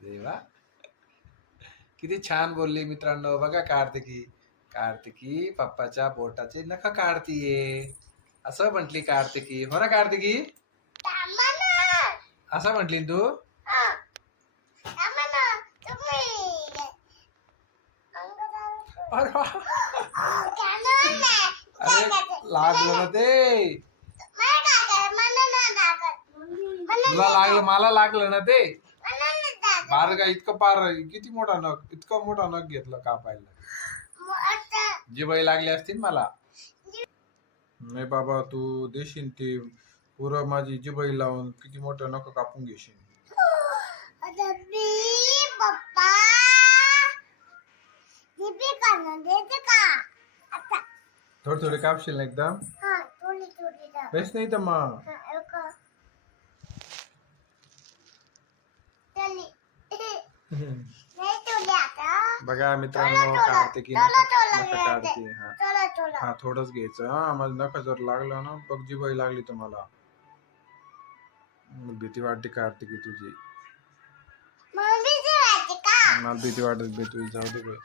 अरे वा, किती छान बोलली मित्रांनो. बघा कार्तिकी, कार्तिकी पप्पाच्या बोटाचे नख काढतीये असं म्हटली कार्तिकी. हो ना कार्तिकी, असं म्हटली तू. अरे लागलं ना ते, तुला लागलं, मला लागलं ना ते. बार का इतकं पार, किती मोठा नख, इतका मोठा नख घेतलं कापायला. जिबाई लागली असतील मला. नाही बाबा, तू देशील ते पुरं माझी जिबाई लावून किती मोठं नख कापून घेशील. थोडे थोडे कापशील ना एकदम. बेस नाही तर मग. बघा मित्रांनो, कार्तिकी नख काढते. हा थोडंच घ्यायचं. हा माझं नख जर लागलं ना, बघ जिबाई लागली तुम्हाला. भीती वाटते कार्तिकी तुझी. मला भीती वाटत, तुझी जाऊ दे बाई.